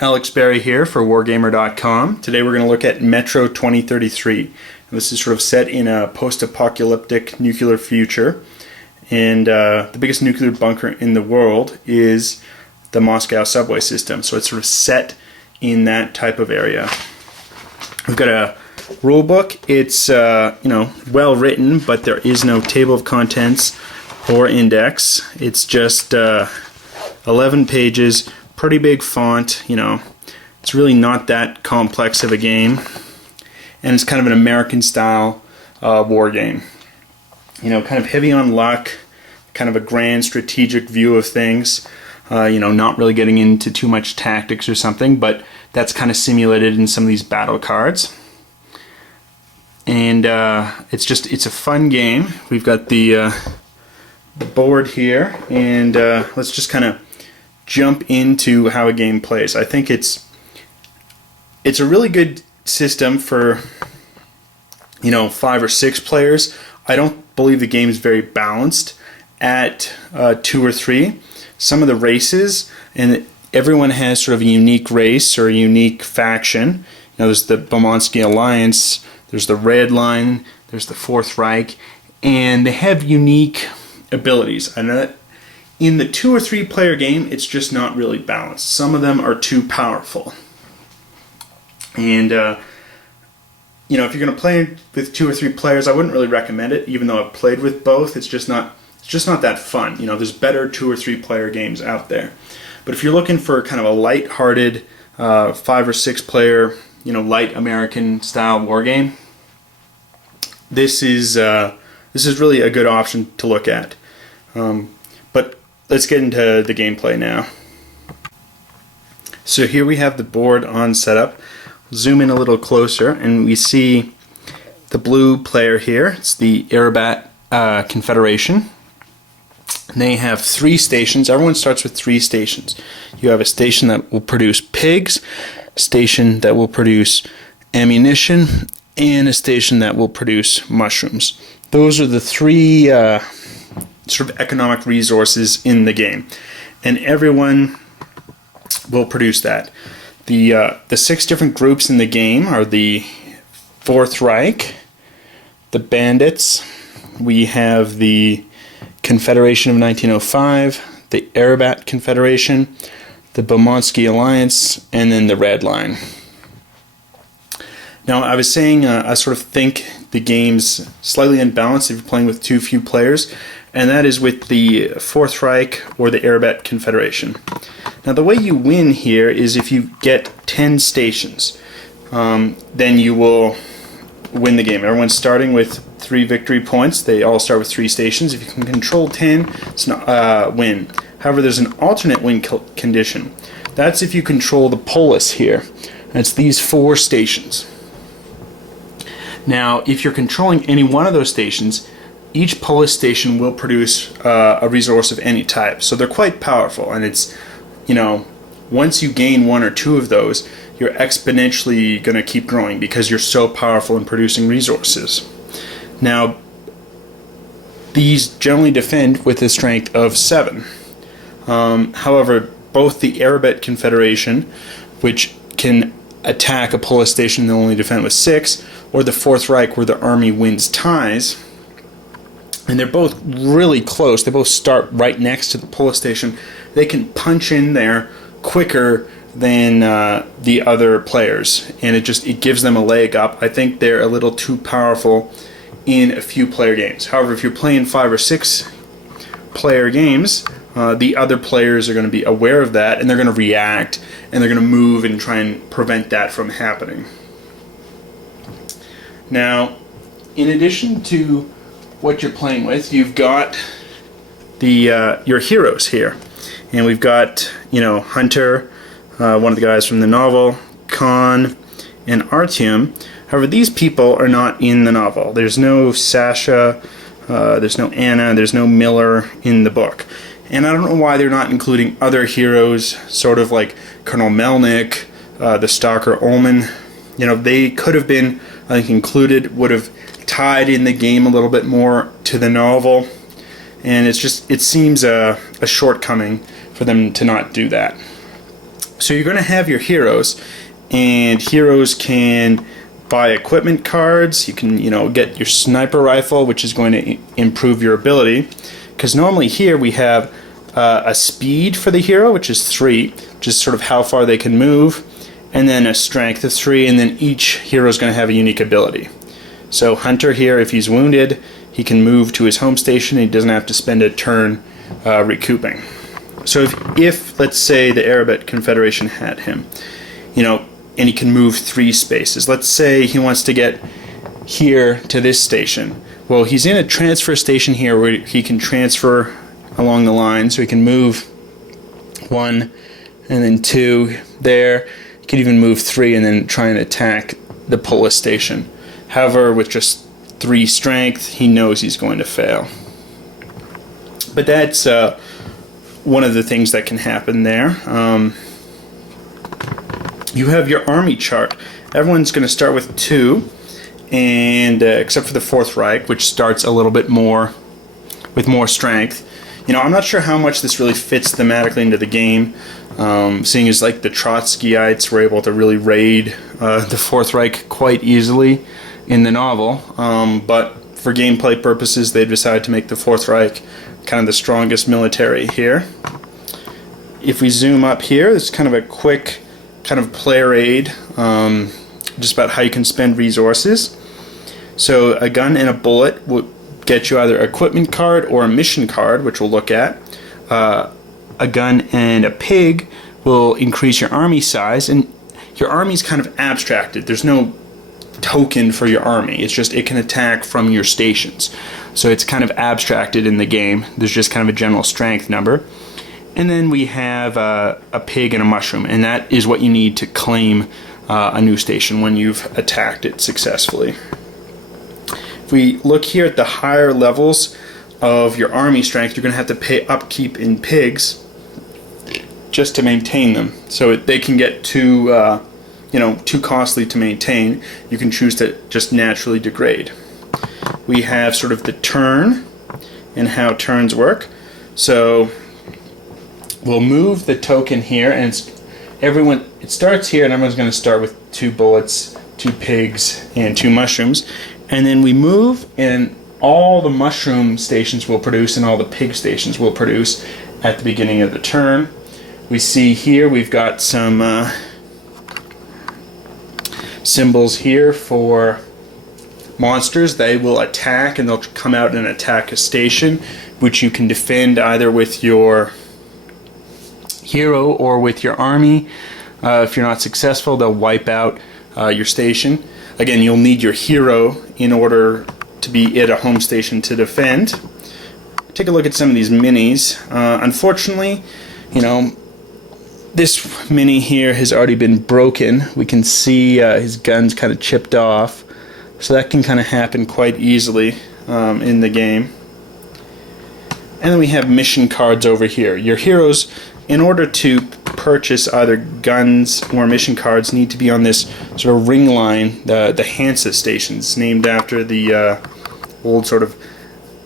Alex Berry here for Wargamer.com. Today we're going to look at Metro 2033. And this is sort of set in a post-apocalyptic nuclear future. And the biggest nuclear bunker in the world is the Moscow subway system. So it's sort of set in that type of area. We've got a rule book. It's well written, but there is no table of contents or index. It's just 11 pages. Pretty big font, it's really not that complex of a game, and it's kind of an American style war game. Kind of heavy on luck, kind of a grand strategic view of things, not really getting into too much tactics or something, but that's kind of simulated in some of these battle cards. And it's a fun game. We've got the board here, and let's just kind of jump into how a game plays. I think it's a really good system for 5 or 6 players. I don't believe the game is very balanced at 2 or 3. Some of the races, and everyone has sort of a unique race or a unique faction. There's the Bomansky Alliance, there's the Red Line, there's the Fourth Reich, and they have unique abilities. I know that in the 2 or 3 player game, it's just not really balanced. Some of them are too powerful. And, if you're going to play with 2 or 3 players, I wouldn't really recommend it, even though I've played with both. It's just not that fun. There's better 2 or 3 player games out there. But if you're looking for kind of a light-hearted 5 or 6 player, light American style war game, this is really a good option to look at. But let's get into the gameplay now. So here we have the board on setup. Zoom in a little closer and we see the blue player here. It's the Arabat Confederation. And they have 3 stations. Everyone starts with 3 stations. You have a station that will produce pigs, a station that will produce ammunition, and a station that will produce mushrooms. Those are the 3 sort of economic resources in the game, and everyone will produce that. The 6 different groups in the game are the Fourth Reich, the Bandits, we have the Confederation of 1905, the Arabat Confederation, the Bomansky Alliance, and then the Red Line. Now, I was saying I sort of think the game's slightly unbalanced if you're playing with too few players, and that is with the Fourth Reich or the Arabat Confederation. Now, the way you win here is if you get 10 stations, then you will win the game. Everyone's starting with 3 victory points. They all start with 3 stations. If you can control 10, it's not win. However, there's an alternate win condition. That's if you control the polis here. And it's these 4 stations. Now, if you're controlling any one of those stations, each polis station will produce a resource of any type. So they're quite powerful, and it's, once you gain 1 or 2 of those, you're exponentially going to keep growing because you're so powerful in producing resources. Now, these generally defend with a strength of 7. However, both the Arabat Confederation, which can attack a polis station and only defend with 6, or the Fourth Reich where the army wins ties, and they're both really close. They both start right next to the polis station. They can punch in there quicker than the other players, and it gives them a leg up. I think they're a little too powerful in a few player games. However, if you're playing 5 or 6 player games, the other players are going to be aware of that, and they're going to react, and they're going to move and try and prevent that from happening. Now, in addition to what you're playing with, you've got your heroes here, and we've got Hunter, one of the guys from the novel, Khan, and Artyom. However, these people are not in the novel. There's no Sasha, there's no Anna, there's no Miller in the book. And I don't know why they're not including other heroes, sort of like Colonel Melnick, the Stalker Ullman. They could have been, I think, included, would have tied in the game a little bit more to the novel. And it seems a shortcoming for them to not do that. So you're going to have your heroes, and heroes can buy equipment cards. You can, get your sniper rifle, which is going to improve your ability. Because normally here we have a speed for the hero, which is 3, which is sort of how far they can move, and then a strength of 3, and then each hero is going to have a unique ability. So Hunter here, if he's wounded, he can move to his home station, and he doesn't have to spend a turn recouping. So if let's say the Arab Confederation had him, and he can move 3 spaces. Let's say he wants to get here to this station. Well, he's in a transfer station here where he can transfer along the line, so he can move 1 and then 2 there. He could even move 3 and then try and attack the Polis station. However, with just 3 strength, he knows he's going to fail. But that's one of the things that can happen there. You have your army chart. Everyone's going to start with 2, and except for the Fourth Reich, which starts a little bit more with more strength. I'm not sure how much this really fits thematically into the game, seeing as like the Trotskyites were able to really raid the Fourth Reich quite easily in the novel, but for gameplay purposes they decided to make the Fourth Reich kind of the strongest military here. If we zoom up here, it's kind of a quick kind of player aid, just about how you can spend resources. So a gun and a bullet will get you either an equipment card or a mission card, which we'll look at. A gun and a pig will increase your army size, and your army's kind of abstracted. There's no token for your army. It's just it can attack from your stations. So it's kind of abstracted in the game. There's just kind of a general strength number. And then we have a pig and a mushroom, and that is what you need to claim a new station when you've attacked it successfully. If we look here at the higher levels of your army strength, you're going to have to pay upkeep in pigs just to maintain them. So they can get too costly to maintain. You can choose to just naturally degrade. We have sort of the turn and how turns work. So we'll move the token here, and it starts here, and everyone's going to start with 2 bullets, 2 pigs, and 2 mushrooms. And then we move, and all the mushroom stations will produce, and all the pig stations will produce at the beginning of the turn. We see here we've got some symbols here for monsters. They will attack, and they'll come out and attack a station, which you can defend either with your hero or with your army. If you're not successful, they'll wipe out your station. Again, you'll need your hero in order to be at a home station to defend. Take a look at some of these minis. Unfortunately, this mini here has already been broken. We can see his gun's kind of chipped off, so that can kind of happen quite easily in the game. And then we have mission cards over here. Your heroes, in order to purchase either guns or mission cards, need to be on this sort of ring line, the Hansa stations, named after the old sort of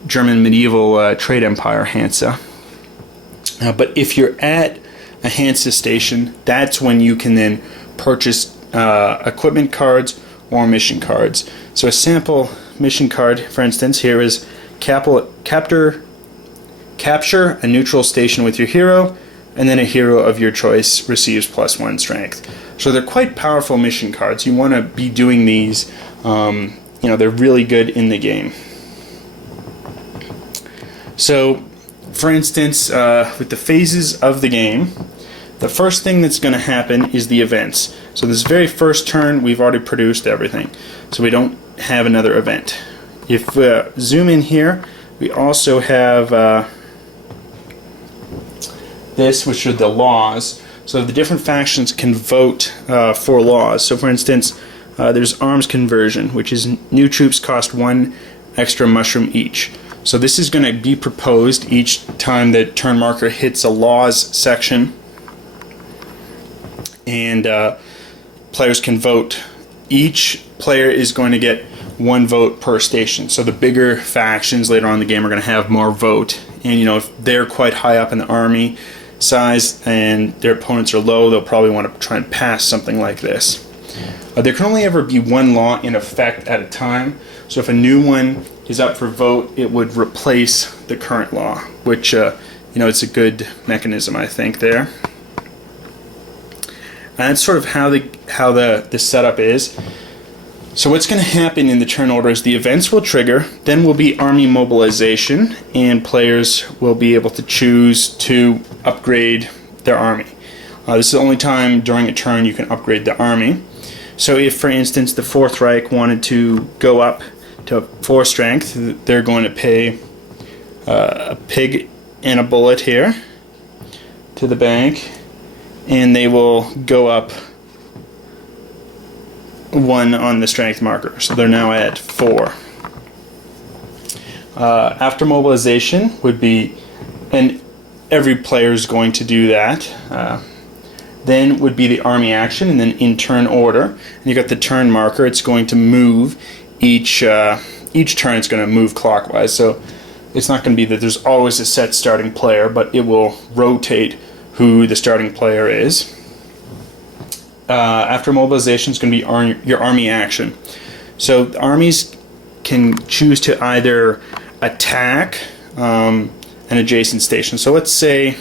German medieval trade empire, Hansa. But if you're at a Hansa station, that's when you can then purchase equipment cards or mission cards. So a sample mission card, for instance, here is capture a neutral station with your hero, and then a hero of your choice receives +1 strength. So they're quite powerful mission cards. You want to be doing these. They're really good in the game. So, for instance, with the phases of the game, the first thing that's going to happen is the events. So this very first turn, we've already produced everything, so we don't have another event. If we zoom in here, we also have this, which are the laws. So the different factions can vote for laws. So for instance, there's arms conversion, which is new troops cost 1 extra mushroom each. So this is going to be proposed each time the turn marker hits a laws section, and players can vote. Each player is going to get 1 vote per station. So the bigger factions later on in the game are going to have more vote, and if they're quite high up in the army, size and their opponents are low, they'll probably want to try and pass something like this. There can only ever be one law in effect at a time, so if a new one is up for vote, it would replace the current law, which it's a good mechanism, I think, there. And that's sort of how the setup is. So what's going to happen in the turn order is the events will trigger, then will be army mobilization, and players will be able to choose to upgrade their army. This is the only time during a turn you can upgrade the army. So if, for instance, the Fourth Reich wanted to go up to 4 strength, they're going to pay a pig and a bullet here to the bank, and they will go up 1 on the strength marker, so they're now at 4. After mobilization would be, and every player is going to do that, then would be the army action, and then in turn order, and you got the turn marker. It's going to move each turn. It's going to move clockwise, so it's not going to be that there's always a set starting player, but it will rotate who the starting player is. After mobilization is going to be your army action. So the armies can choose to either attack an adjacent station. So let's say,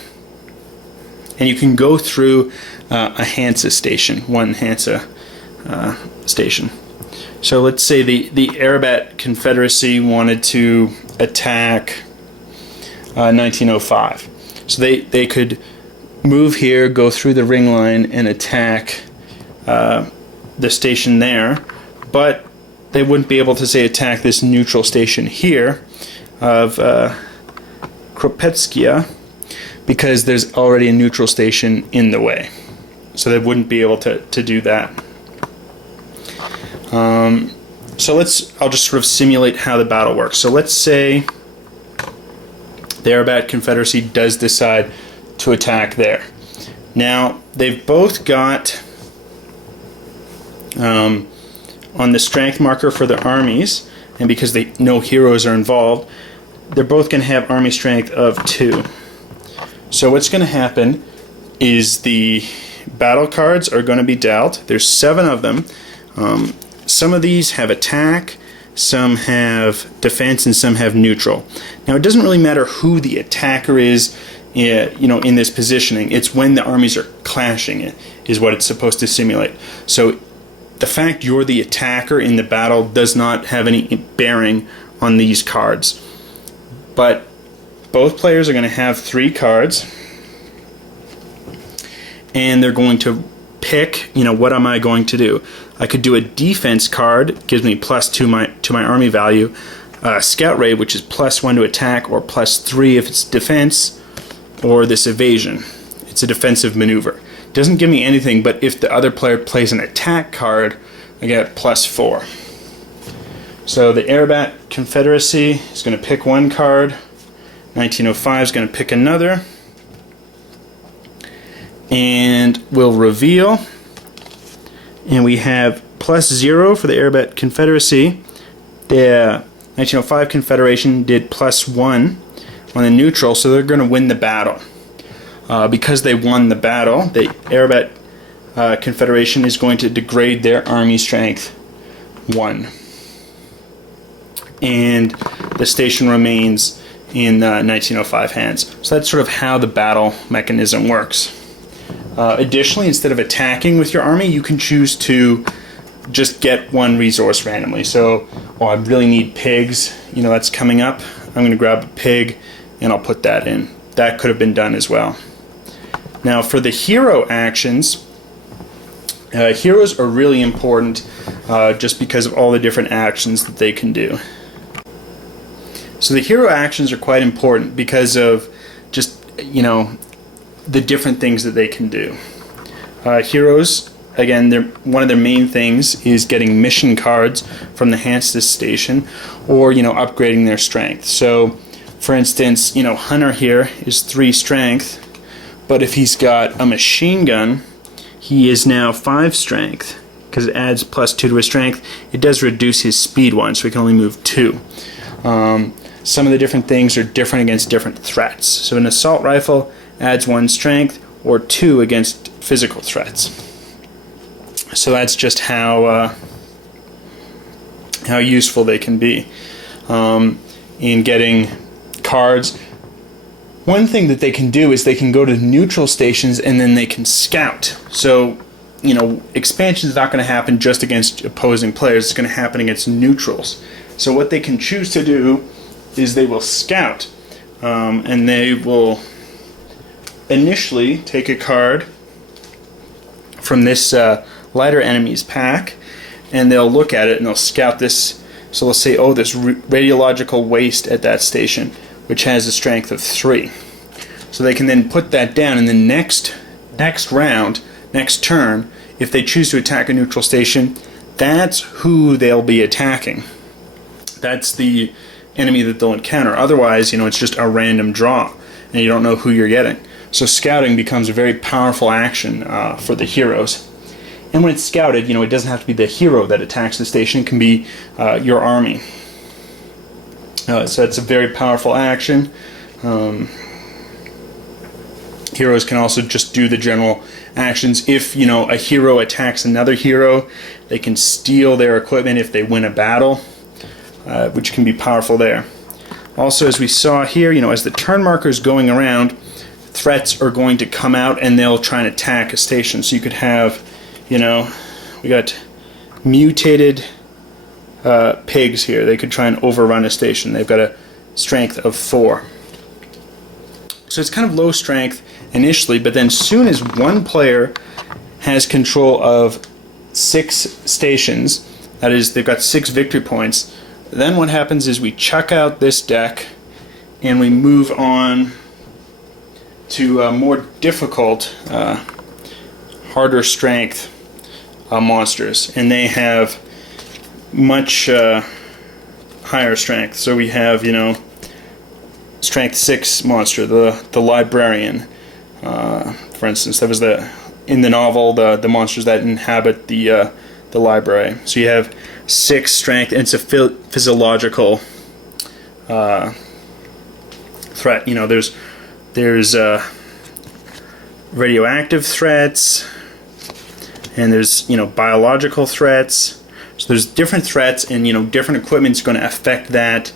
and you can go through a Hansa station, one Hansa station. So let's say the Arabat Confederacy wanted to attack 1905. So they could move here, go through the ring line, and attack the station there, but they wouldn't be able to, say, attack this neutral station here of Kropetskia, because there's already a neutral station in the way. So they wouldn't be able to do that. So I'll just sort of simulate how the battle works. So let's say the Arabat Confederacy does decide to attack there. Now, they've both got, on the strength marker for their armies, and because no heroes are involved, they're both going to have army strength of 2. So what's going to happen is the battle cards are going to be dealt. There's 7 of them. Some of these have attack, some have defense, and some have neutral. Now, it doesn't really matter who the attacker is, in this positioning. It's when the armies are clashing is what it's supposed to simulate. So the fact you're the attacker in the battle does not have any bearing on these cards. But both players are going to have 3 cards, and they're going to pick, what am I going to do? I could do a defense card, gives me +2 to my army value. Scout raid, which is +1 to attack, or +3 if it's defense, or this evasion. It's a defensive maneuver. Doesn't give me anything, but if the other player plays an attack card, I get +4. So the Arabat Confederacy is going to pick 1 card. 1905 is going to pick another. And we'll reveal. And we have +0 for the Arabat Confederacy. The 1905 Confederation did +1 on the neutral, so they're going to win the battle. Because they won the battle, the Arabat Confederation is going to degrade their army strength 1. And the station remains in 1905 hands. So that's sort of how the battle mechanism works. Additionally, instead of attacking with your army, you can choose to just get 1 resource randomly. So, I really need pigs, that's coming up. I'm going to grab a pig and I'll put that in. That could have been done as well. Now, for the hero actions, heroes are really important just because of all the different actions that they can do. So the hero actions are quite important because of just, the different things that they can do. Heroes, again, one of their main things is getting mission cards from the Hansa station, or upgrading their strength. So, for instance, Hunter here is 3 strength, but if he's got a machine gun, he is now 5 strength because it adds +2 to his strength. It does reduce his speed 1, so he can only move 2. Some of the different things are different against different threats. So an assault rifle adds 1 strength, or 2 against physical threats. So that's just how useful they can be in getting cards. One thing that they can do is they can go to neutral stations and then they can scout. So, you know, expansion is not going to happen just against opposing players. It's going to happen against neutrals. So what they can choose to do is they will scout, and they will initially take a card from this lighter enemies pack, and they'll look at it and they'll scout this. So they'll say, oh, this radiological waste at that station, which has a strength of 3. So they can then put that down, and the next round, next turn, if they choose to attack a neutral station, that's who they'll be attacking. That's the enemy that they'll encounter. Otherwise, you know, it's just a random draw, and you don't know who you're getting. So scouting becomes a very powerful action for the heroes. And when it's scouted, you know, it doesn't have to be the hero that attacks the station. It can be your army. So it's a very powerful action. Heroes can also just do the general actions. If, you know, a hero attacks another hero, they can steal their equipment if they win a battle, which can be powerful there. Also, as we saw here, you know, as the turn marker is going around, threats are going to come out and they'll try and attack a station. So you could have, you know, we got mutated pigs here. They could try and overrun a station. They've got a strength of 4. So it's kind of low strength initially, but then soon as one player has control of 6 stations, that is, they've got 6 victory points, then what happens is we chuck out this deck and we move on to more difficult, harder strength monsters, and they have much higher strength. So we have, you know, strength 6 monster, the librarian, for instance. That was in the novel the monsters that inhabit the library. So you have 6 strength, and it's a physiological threat. You know, there's radioactive threats, and there's, you know, biological threats. So there's different threats, and, you know, different equipment's going to affect that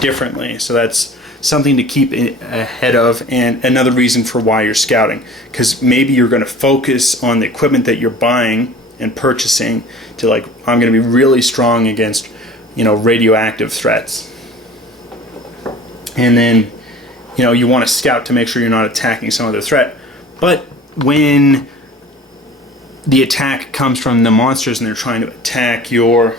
differently. So that's something to keep ahead of, and another reason for why you're scouting, because maybe you're going to focus on the equipment that you're buying and purchasing to, like, I'm going to be really strong against, you know, radioactive threats. And then, you know, you want to scout to make sure you're not attacking some other threat. But when the attack comes from the monsters and they're trying to attack your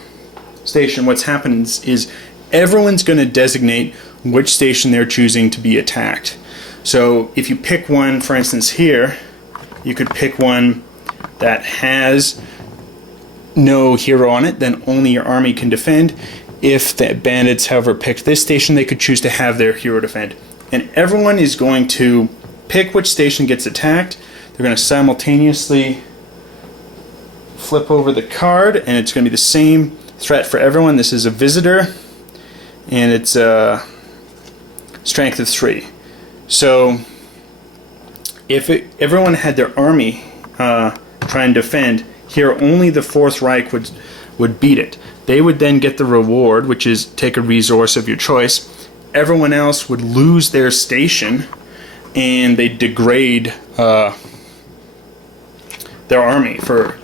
station, what's happened is everyone's going to designate which station they're choosing to be attacked. So if you pick one, for instance here, you could pick one that has no hero on it, then only your army can defend. If the bandits, however, picked this station, they could choose to have their hero defend. And everyone is going to pick which station gets attacked. They're going to simultaneously flip over the card, and it's going to be the same threat for everyone. This is a visitor, and it's a strength of 3. So if everyone had their army try and defend, here only the Fourth Reich would beat it. They would then get the reward, which is take a resource of your choice. Everyone else would lose their station, and they degrade their army for,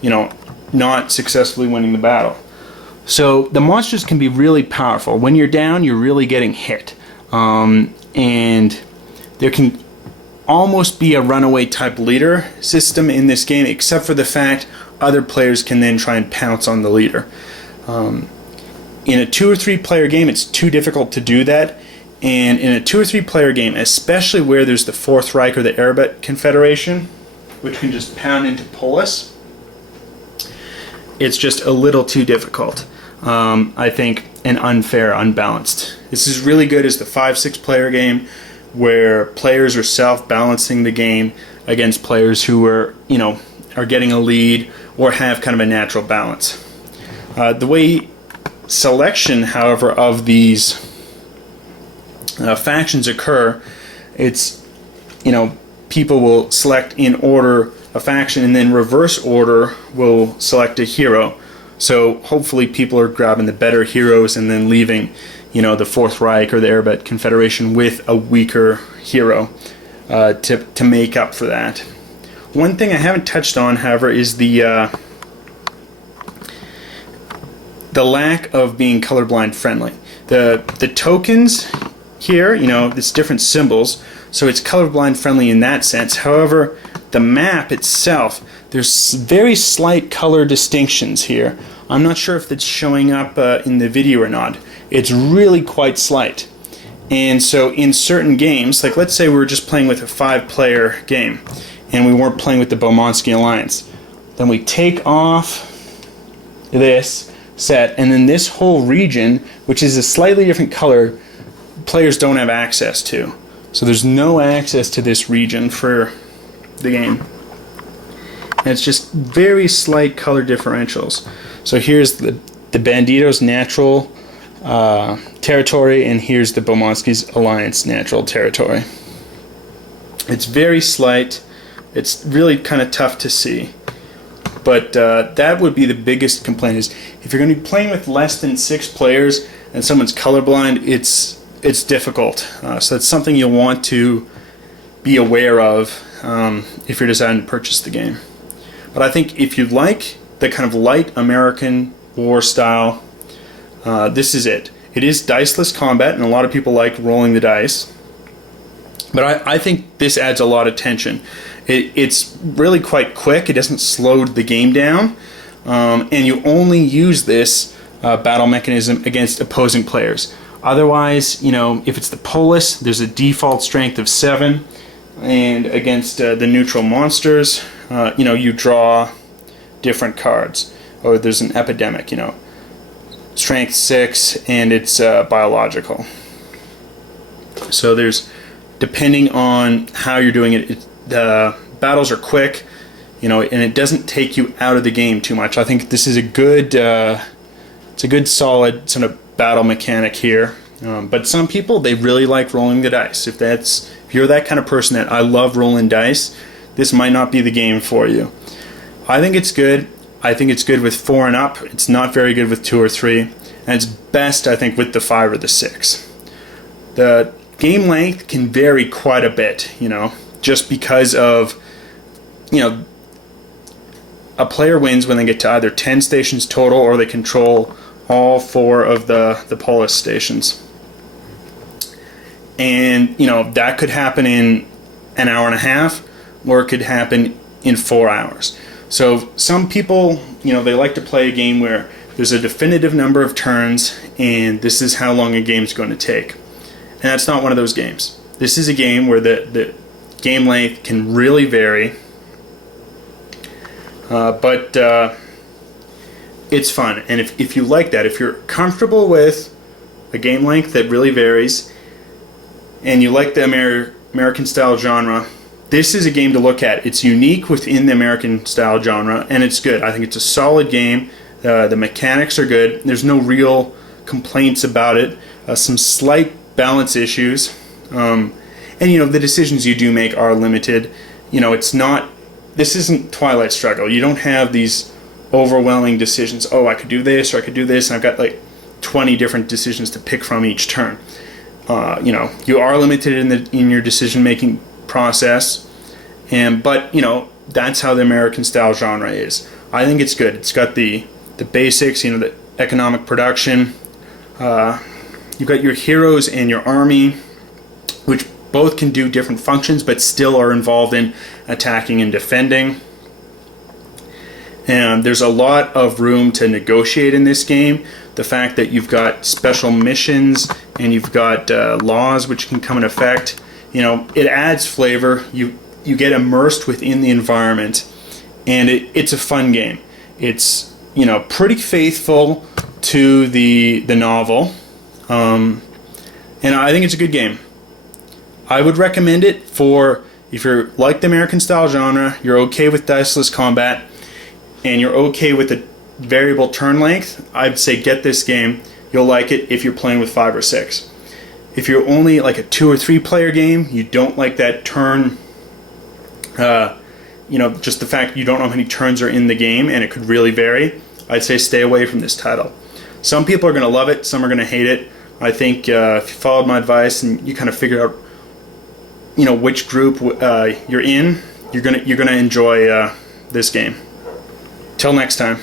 you know, not successfully winning the battle. So the monsters can be really powerful. When you're down, you're really getting hit, and there can almost be a runaway type leader system in this game, except for the fact other players can then try and pounce on the leader. In a 2 or 3 player game, it's too difficult to do that. And in a 2 or 3 player game, especially where there's the Fourth Reich or the Arab Confederation, which can just pound into Polis, it's just a little too difficult. I think, and unfair, unbalanced. This is really good as the 5-6 player game, where players are self-balancing the game against players who are, you know, are getting a lead or have kind of a natural balance. The way selection, however, of these factions occur, it's people will select in order a faction, and then reverse order will select a hero. So hopefully people are grabbing the better heroes and then leaving, the Fourth Reich or the Arab Confederation with a weaker hero to make up for that. One thing I haven't touched on, however, is the lack of being colorblind friendly. The tokens here, it's different symbols, so it's colorblind friendly in that sense. However, the map itself, there's very slight color distinctions here. I'm not sure if it's showing up in the video or not. It's really quite slight. And so in certain games, like let's say we were just playing with a 5-player game and we weren't playing with the Bomansky Alliance, then we take off this set, and then this whole region, which is a slightly different color, players don't have access to. So there's no access to this region for the game. And it's just very slight color differentials. So here's the Banditos' natural territory, and here's the Bomansky's Alliance natural territory. It's very slight. It's really kind of tough to see. But that would be the biggest complaint, is if you're going to be playing with less than 6 players and someone's colorblind, it's difficult. So that's something you'll want to be aware of if you're deciding to purchase the game. But I think if you like the kind of light American war style, this is it. It is diceless combat, and a lot of people like rolling the dice. But I think this adds a lot of tension. It's really quite quick. It doesn't slow the game down. And you only use this battle mechanism against opposing players. Otherwise, if it's the Polis, there's a default strength of 7. And against the neutral monsters, you draw different cards. Or there's an epidemic, strength 6, and it's biological. So there's, depending on how you're doing it, the battles are quick, and it doesn't take you out of the game too much. I think this is a good, it's a good solid sort of battle mechanic here. But some people, they really like rolling the dice. If you're that kind of person that I love rolling dice, this might not be the game for you. I think it's good. I think it's good with 4 and up. It's not very good with 2 or 3, and it's best, I think, with the 5 or the 6. The game length can vary quite a bit, just because of, a player wins when they get to either 10 stations total or they control all 4 of the Polis stations. And, that could happen in an hour and a half, or it could happen in 4 hours. So some people, they like to play a game where there's a definitive number of turns, and this is how long a game's going to take. And that's not one of those games. This is a game where the game length can really vary, but it's fun. And if you like that, if you're comfortable with a game length that really varies, and you like the American style genre, this is a game to look at. It's unique within the American style genre, and it's good. I think it's a solid game. The mechanics are good. There's no real complaints about it. Some slight balance issues, and the decisions you do make are limited. This isn't Twilight Struggle. You don't have these overwhelming decisions. Oh, I could do this, or I could do this, and I've got like 20 different decisions to pick from each turn. You are limited in your decision making process, but that's how the American style genre is. I think it's good. It's got the basics, the economic production. You've got your heroes and your army, which both can do different functions but still are involved in attacking and defending. And there's a lot of room to negotiate in this game. The fact that you've got special missions and you've got laws which can come in effect, it adds flavor. You get immersed within the environment, and it's a fun game. It's pretty faithful to the novel, and I think it's a good game. I would recommend it for if you're like the American style genre, you're okay with diceless combat, and you're okay with the variable turn length. I'd say get this game. You'll like it if you're playing with 5 or 6. if you're only like a 2 or 3 player game, you don't like that turn, you know, just the fact you don't know how many turns are in the game and it could really vary, I'd say stay away from this title. Some people are going to love it, some are going to hate it. I think if you followed my advice and you kind of figured out, you know, which group you're in, you're gonna enjoy this game. Till next time.